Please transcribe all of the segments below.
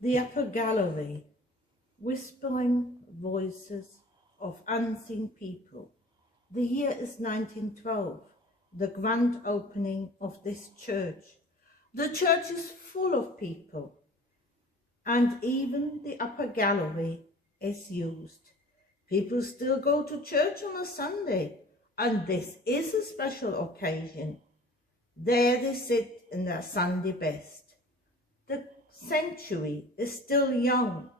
The upper gallery, whispering voices of unseen people. The year is 1912, the grand opening of this church. The church is full of people, and even the upper gallery is used. People still go to church on a Sunday, and this is a special occasion. There they sit in their Sunday best. The century is still young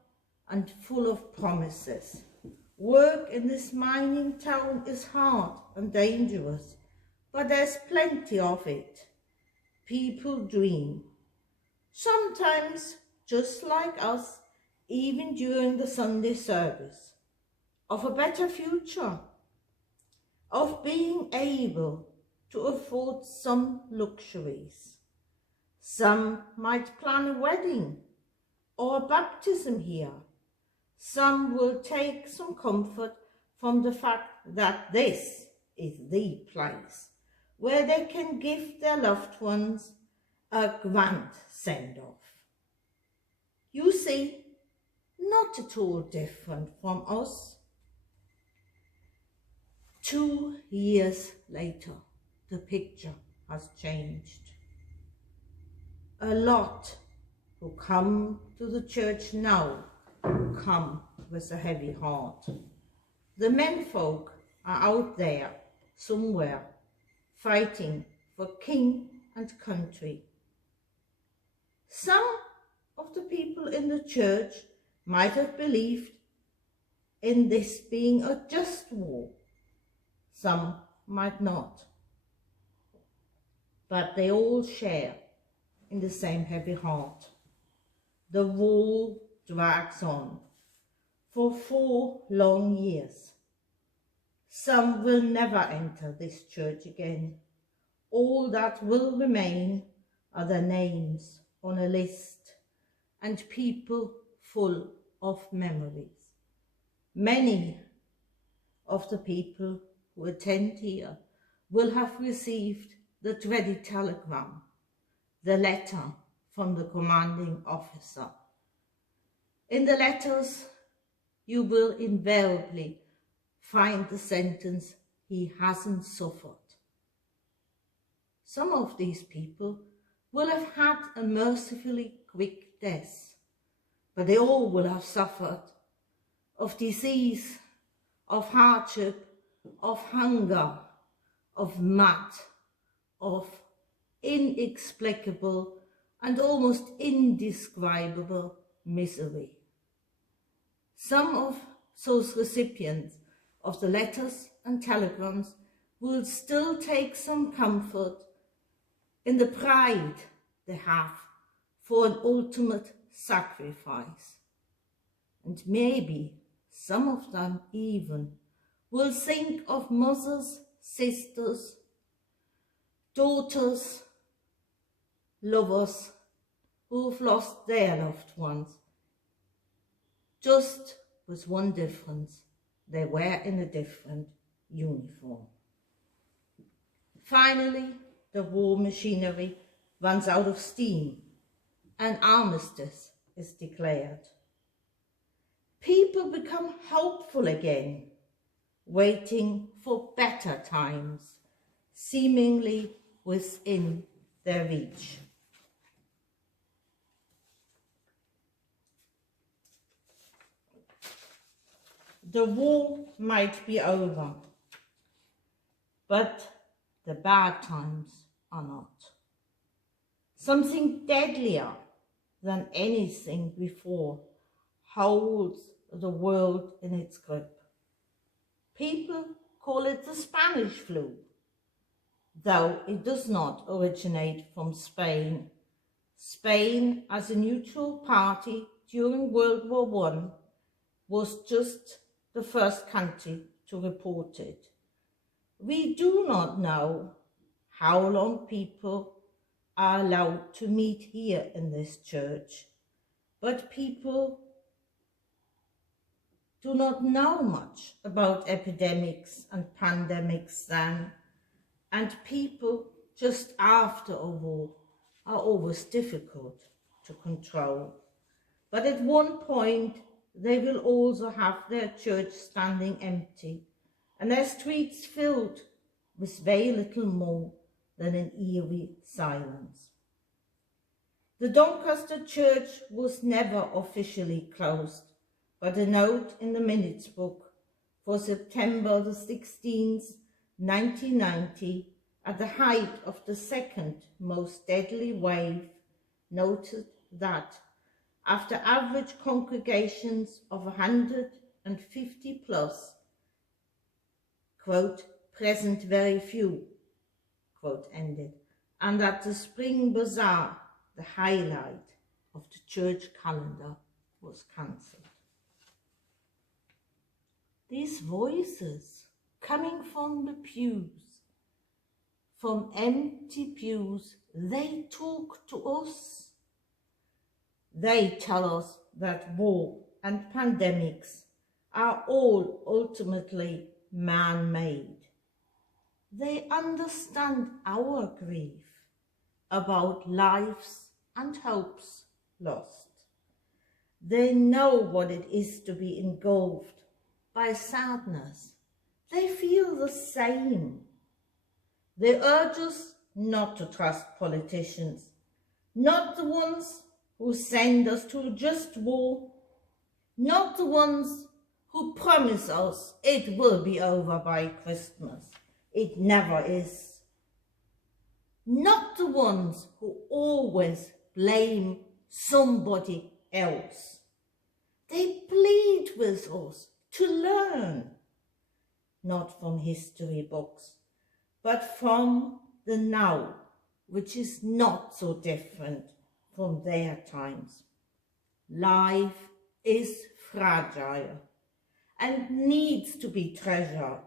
and full of promises. Work in this mining town is hard and dangerous, but there's plenty of it. People dream. Sometimes, just like us, even during the Sunday service, of a better future, of being able to afford some luxuries. Some might plan a wedding or a baptism here. Some will take some comfort from the fact that this is the place where they can give their loved ones a grand send-off. You see, not at all different from us. 2 years later, the picture has changed. A lot who come to the church now come with a heavy heart. The menfolk are out there somewhere fighting for king and country. Some of the people in the church might have believed in this being a just war. Some might not. But they all share in the same heavy heart. The war drags on for 4 long years. Some will never enter this church again. All that will remain are their names on a list and people full of memories. Many of the people who attend here will have received the dreaded telegram, the letter from the commanding officer. In the letters, you will invariably find the sentence, "He hasn't suffered." Some of these people will have had a mercifully quick death, but they all will have suffered of disease, of hardship, of hunger, of mud, of inexplicable and almost indescribable misery. Some of those recipients of the letters and telegrams will still take some comfort in the pride they have for an ultimate sacrifice. And maybe some of them even will think of mothers, sisters, daughters, lovers who've lost their loved ones, just with one difference: they were in a different uniform. Finally, the war machinery runs out of steam. An armistice is declared. People become hopeful again, waiting for better times, seemingly within their reach. The war might be over, but the bad times are not. Something deadlier than anything before holds the world in its grip. People call it the Spanish flu, though it does not originate from Spain. Spain, as a neutral party during World War I, was just the first country to report it. We do not know how long people are allowed to meet here in this church, but people do not know much about epidemics and pandemics then, and people just after a war are always difficult to control. but at one point they will also have their church standing empty and their streets filled with very little more than an eerie silence. The Doncaster church was never officially closed, but a note in the minutes book for September the 16th, 1990, at the height of the second most deadly wave, noted that after average congregations of 150 plus, quote, present very few, quote ended, and that the spring bazaar, the highlight of the church calendar, was cancelled. These voices coming from the pews, from empty pews, they talk to us. They tell us that war and pandemics are all ultimately man-made. They understand our grief about lives and hopes lost. They know what it is to be engulfed by sadness. They feel the same. They urge us not to trust politicians, not the ones who send us to a just war, not the ones who promise us it will be over by Christmas. It never is. Not the ones who always blame somebody else. They plead with us to learn, not from history books, but from the now, which is not so different from their times. Life is fragile and needs to be treasured.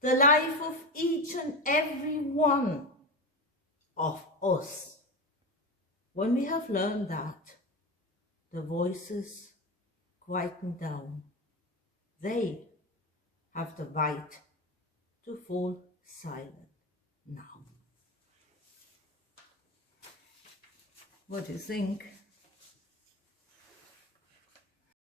The life of each and every one of us. When we have learned that, the voices quieten down. They have the right to fall silent now. What do you think?